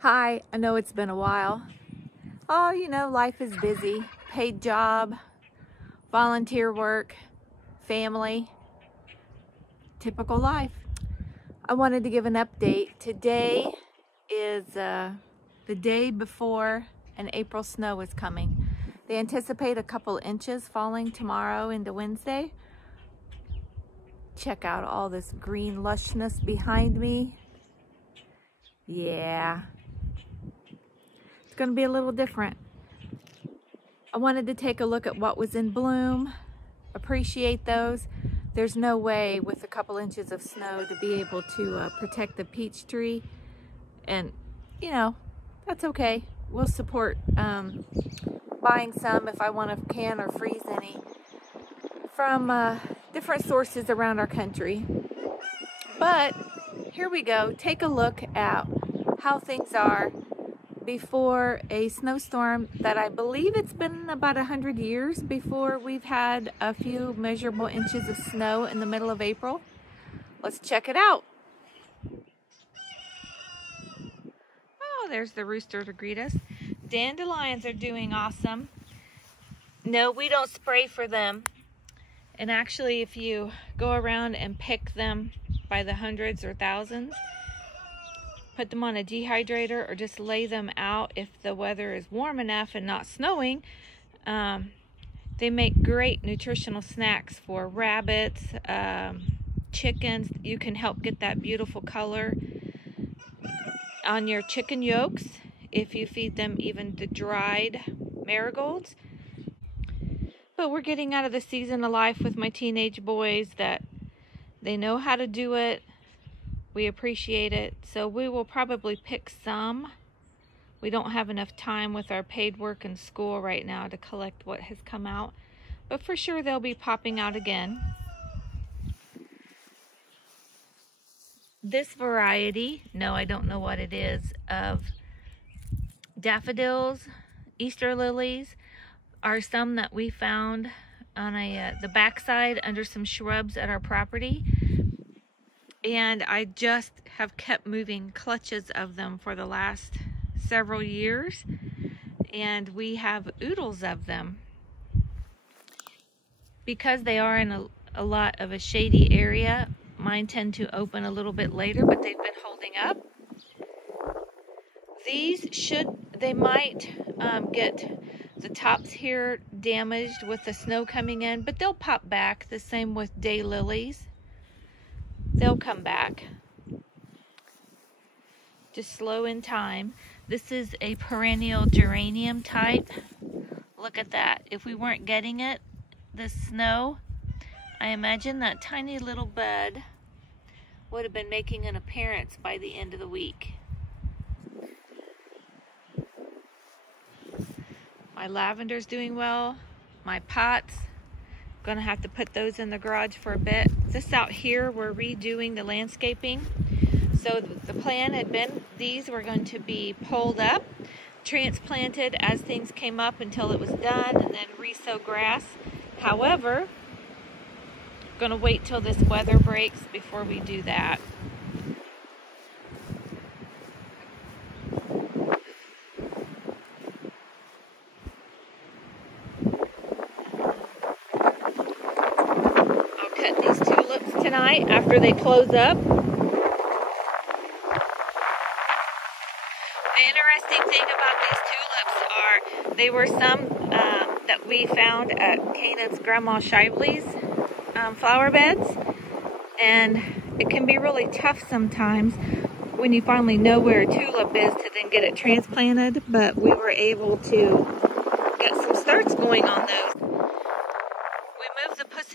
Hi, I know it's been a while. Oh, life is busy. Paid job, volunteer work, family, typical life. I wanted to give an update. Today is the day before an April snow is coming. They anticipate a couple inches falling tomorrow into Wednesday. Check out all this green lushness behind me. Yeah. It's going to be a little different. I wanted to take a look at what was in bloom, appreciate those. There's no way with a couple inches of snow to be able to protect the peach tree, and that's okay. We'll support buying some if I want to can or freeze any from different sources around our country. But here we go. Take a look at how things are before a snowstorm that I believe it's been about 100 years before we've had a few measurable inches of snow in the middle of April. Let's check it out. Oh, there's the rooster to greet us. Dandelions are doing awesome. No, we don't spray for them. And actually, if you go around and pick them by the hundreds or thousands, put them on a dehydrator or just lay them out if the weather is warm enough and not snowing. They make great nutritional snacks for rabbits, chickens. You can help get that beautiful color on your chicken yolks if you feed them even the dried marigolds. But we're getting out of the season of life with my teenage boys that they know how to do it. We appreciate it, so we will probably pick some. We don't have enough time with our paid work and school right now to collect what has come out, but for sure they'll be popping out again. This variety, no, I don't know what it is, of daffodils, Easter lilies, are some that we found on the backside under some shrubs at our property. And I just have kept moving clutches of them for the last several years. And we have oodles of them. Because they are in a lot of a shady area, mine tend to open a little bit later, but they've been holding up. They might get the tops here damaged with the snow coming in, but they'll pop back. The same with daylilies. They'll come back. Just slow in time. This is a perennial geranium type. Look at that. If we weren't getting it, this snow, I imagine that tiny little bud would have been making an appearance by the end of the week. My lavender's doing well. My pots, gonna have to put those in the garage for a bit. This out here, we're redoing the landscaping. So the plan had been these were going to be pulled up, transplanted as things came up until it was done, and then resow grass. However, gonna wait till this weather breaks before we do that. These tulips tonight after they close up. The interesting thing about these tulips are they were some that we found at Canaan's Grandma Shively's flower beds, and it can be really tough sometimes when you finally know where a tulip is to then get it transplanted, but we were able to get some starts going on those.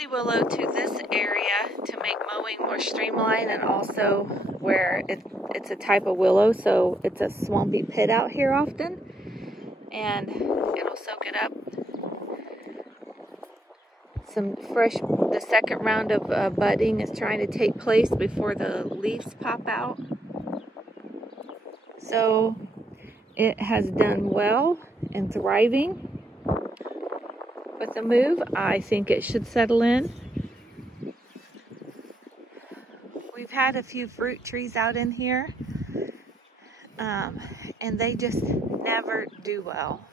Willow to this area to make mowing more streamlined, and also where it's a type of willow, so it's a swampy pit out here often, and it'll soak it up. Some fresh, the second round of budding is trying to take place before the leaves pop out. So it has done well and thriving. With the move, I think it should settle in. We've had a few fruit trees out in here. and they just never do well.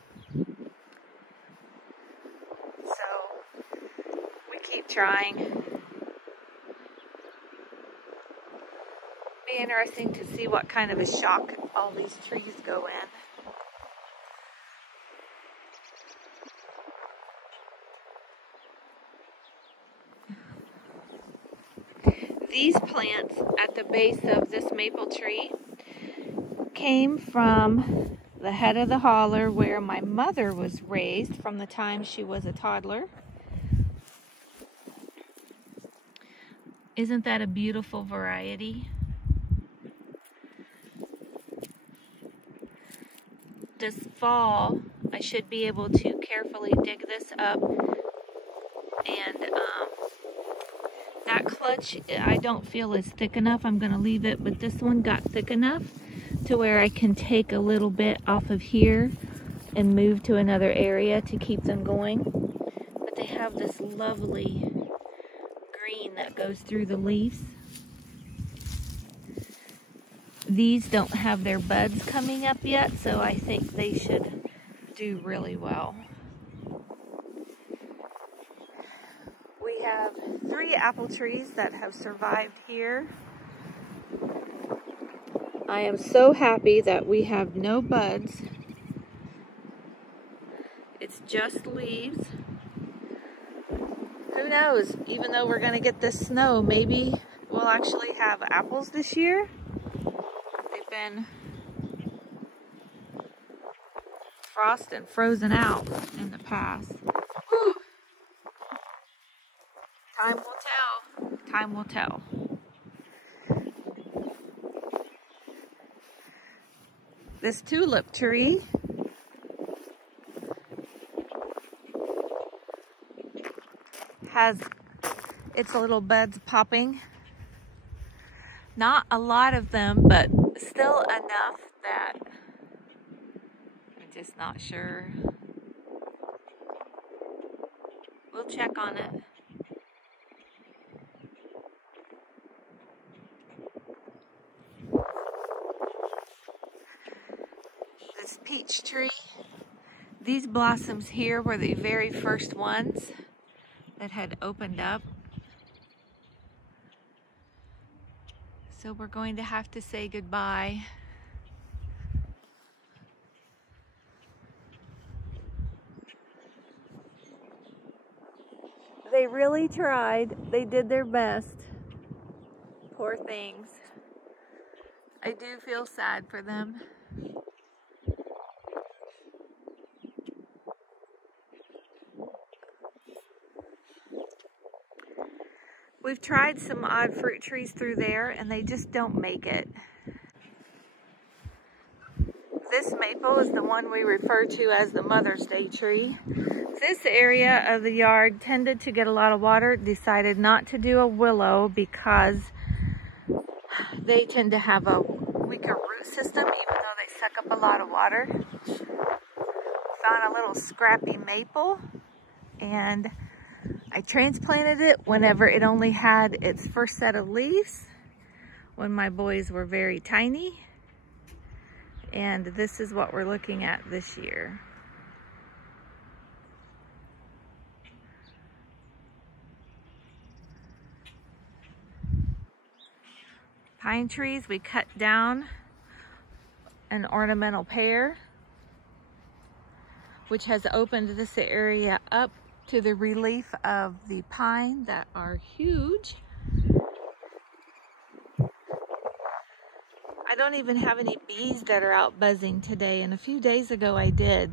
So we keep trying. Be interesting to see what kind of a shock all these trees go in. These plants at the base of this maple tree came from the head of the holler where my mother was raised from the time she was a toddler. Isn't that a beautiful variety? This fall, I should be able to carefully dig this up, and that clutch I don't feel is thick enough. I'm going to leave it, but this one got thick enough to where I can take a little bit off of here and move to another area to keep them going. But they have this lovely green that goes through the leaves. These don't have their buds coming up yet, so I think they should do really well. We have 3 apple trees that have survived here. I am so happy that we have no buds. It's just leaves. Who knows, even though we're going to get this snow, maybe we'll actually have apples this year. They've been frost and frozen out in the past. Whew. Time will tell. Time will tell. This tulip tree has its little buds popping. Not a lot of them, but still enough that I'm just not sure. We'll check on it. This peach tree, these blossoms here were the very first ones that had opened up. So we're going to have to say goodbye. They really tried. They did their best. Poor things. I do feel sad for them. We've tried some odd fruit trees through there and they just don't make it. This maple is the one we refer to as the Mother's Day tree. This area of the yard tended to get a lot of water. Decided not to do a willow because they tend to have a weaker root system even though they suck up a lot of water. Found a little scrappy maple and I transplanted it whenever it only had its first set of leaves when my boys were very tiny. And this is what we're looking at this year. Pine trees, we cut down an ornamental pear, which has opened this area up to the relief of the pine that are huge. I don't even have any bees that are out buzzing today, and a few days ago I did.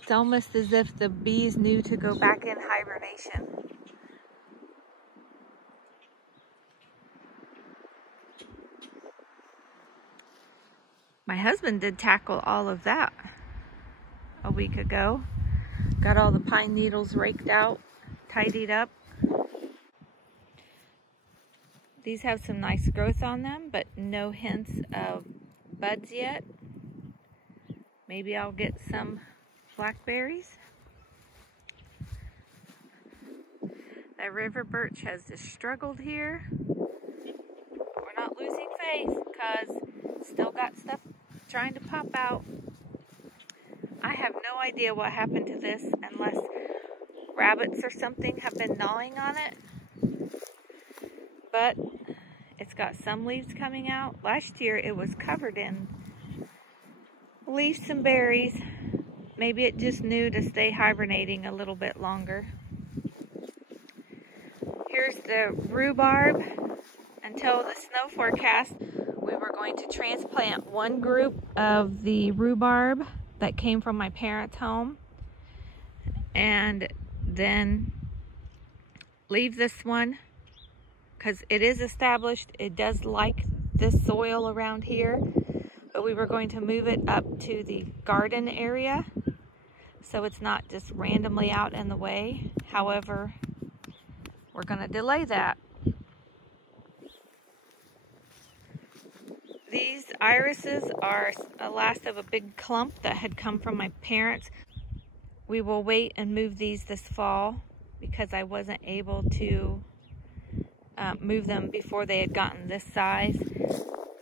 It's almost as if the bees knew to go back in hibernation. My husband did tackle all of that a week ago. Got all the pine needles raked out, tidied up. These have some nice growth on them, but no hints of buds yet. Maybe I'll get some blackberries. That river birch has just struggled here. We're not losing faith because still got stuff trying to pop out. I have no idea what happened to this unless rabbits or something have been gnawing on it. But it's got some leaves coming out. Last year it was covered in leaves and berries. Maybe it just knew to stay hibernating a little bit longer. Here's the rhubarb. Until the snow forecast, we were going to transplant one group of the rhubarb that came from my parents' home and then leave this one because it is established. It does like this soil around here, but we were going to move it up to the garden area so it's not just randomly out in the way. However, we're going to delay that. These irises are a last of a big clump that had come from my parents. We will wait and move these this fall because I wasn't able to move them before they had gotten this size.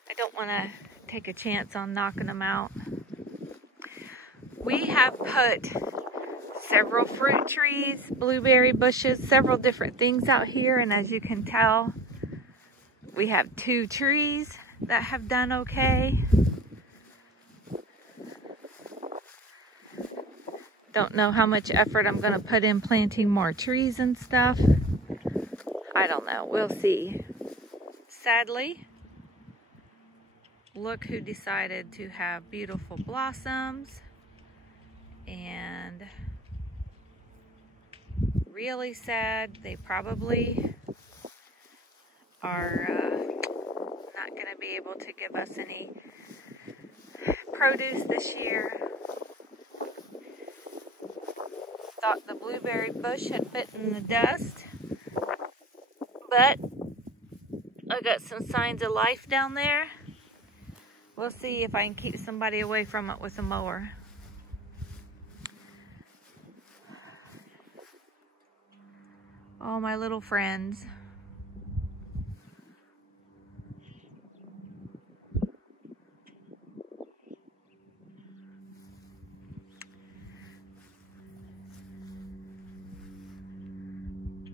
I don't want to take a chance on knocking them out. We have put several fruit trees, blueberry bushes, several different things out here, and as you can tell, we have 2 trees that have done okay. Don't know how much effort I'm going to put in planting more trees and stuff. I don't know. We'll see. Sadly, look who decided to have beautiful blossoms. And really sad, they probably are not going to be able to give us any produce this year. Thought the blueberry bush had bitten the dust, but I got some signs of life down there. We'll see if I can keep somebody away from it with a mower. All my little friends.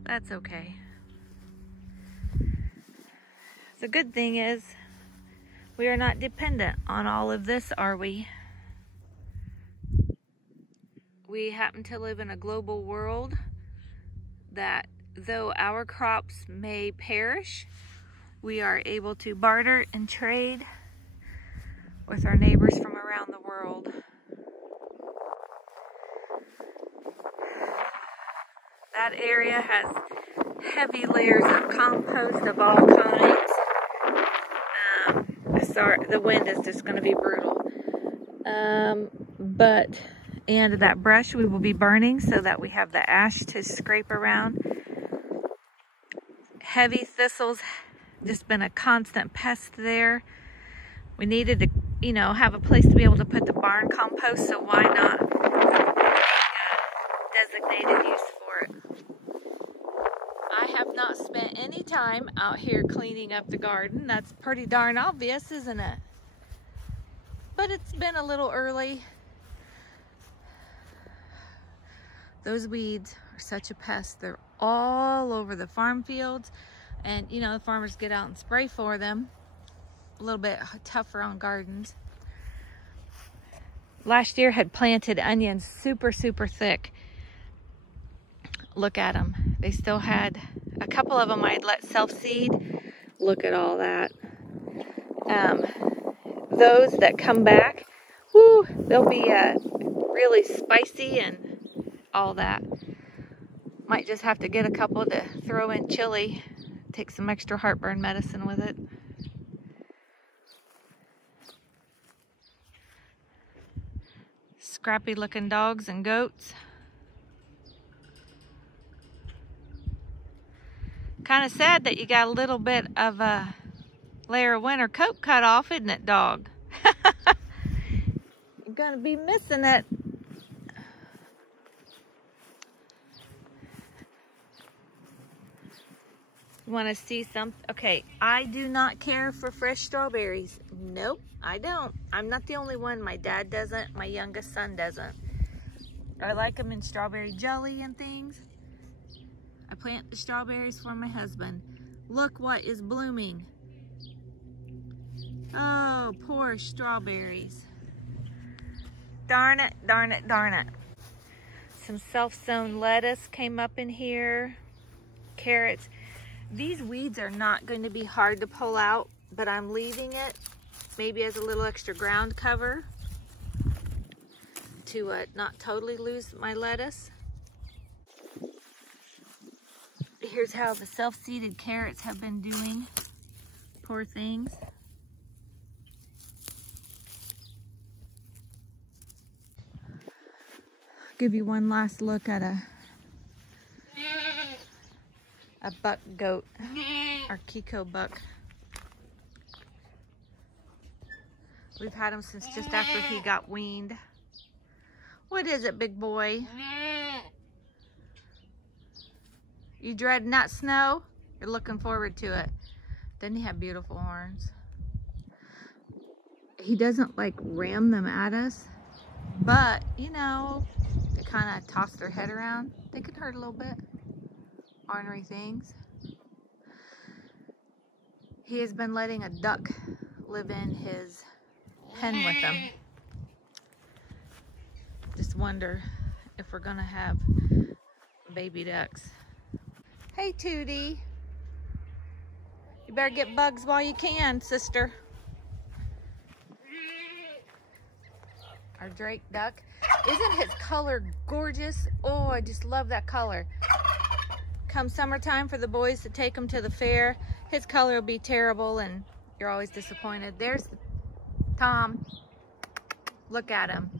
That's okay. The good thing is we are not dependent on all of this, are we? We happen to live in a global world that though our crops may perish, we are able to barter and trade with our neighbors from around the world. That area has heavy layers of compost of all kinds. The wind is just going to be brutal. And that brush we will be burning so that we have the ash to scrape around. Heavy thistles, just been a constant pest there. We needed to, have a place to be able to put the barn compost, so why not designated use for it. I have not spent any time out here cleaning up the garden. That's pretty darn obvious, isn't it? But it's been a little early. Those weeds are such a pest. They're all over the farm fields. And, the farmers get out and spray for them. A little bit tougher on gardens. Last year had planted onions super, super thick. Look at them. They still had a couple of them I'd let self-seed. Look at all that. Those that come back, whoo, they'll be really spicy and all that. Might just have to get a couple to throw in chili. Take some extra heartburn medicine with it. Scrappy looking dogs and goats. Kind of sad that you got a little bit of a layer of winter coat cut off, isn't it, dog? You're gonna be missing it. You want to see some? Okay, I do not care for fresh strawberries. Nope, I don't. I'm not the only one. My dad doesn't. My youngest son doesn't. I like them in strawberry jelly and things. I plant the strawberries for my husband. Look what is blooming. Oh, poor strawberries. Darn it, darn it, darn it. Some self-sown lettuce came up in here. Carrots. These weeds are not going to be hard to pull out, but I'm leaving it maybe as a little extra ground cover to not totally lose my lettuce. Here's how the self-seeded carrots have been doing. Poor things. Give you one last look at a buck goat, our Kiko buck. We've had him since just after he got weaned. What is it, big boy? You dreading that snow? You're looking forward to it. Doesn't he have beautiful horns? He doesn't like ram them at us, but you know, they kind of toss their head around. They could hurt a little bit. Ornery things. He has been letting a duck live in his pen with them. Just wonder if we're gonna have baby ducks. Hey Tootie, you better get bugs while you can, sister. Our Drake duck. Isn't his color gorgeous? Oh, I just love that color. Come summertime for the boys to take him to the fair, his color will be terrible and you're always disappointed. There's Tom. Look at him.